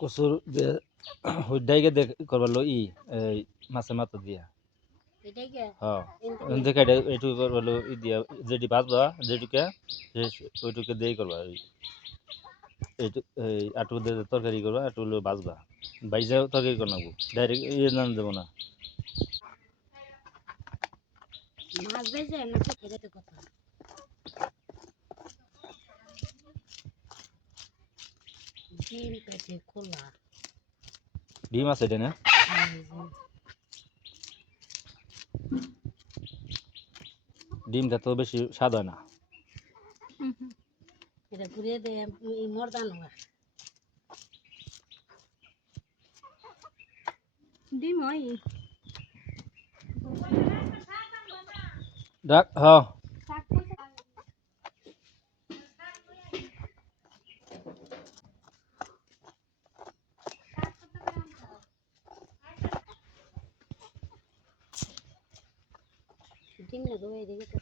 কচুর দিয়ে হুইডাইকে দেখ করবার লো এই মাছের মাথা দিয়া হ্যাঁ দেখে এইটুকু করবার লো দিয়া যেটি ভাজবা যেটুকে ওইটুকে দিয়েই করবা এইটু এই আটু দিয়ে তরকারি করবা আটু হলো ভাজবা ভাইজা তরকারি করে নেবো ডাইরেক্ট ইয়ে নাম দেবো না মাছ ভেজে নাকি খেতে কথা ডিম পেটে খোলা ডিম আছে এটা না ডিমটা তো বেশি স্বাদ হয় না এটা ঘুরিয়ে দেয় মর্দান ডিম হয় ডাক হ্যাঁ ডিম না গো এদিকে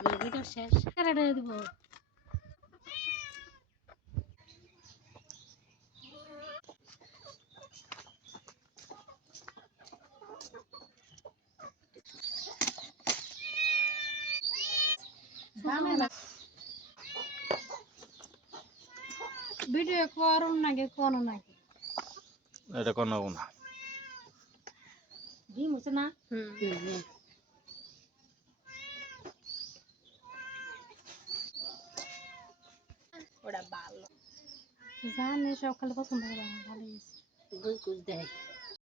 ভিডিও শেষ করে দিব ভিডিও করুন নাকি কোন নাকি এটা কোনো না ডিম হচ্ছে না ওটা ভালো জানি সকালে পছন্দ করে ভালো হয়েছে দুই কুচ দেয়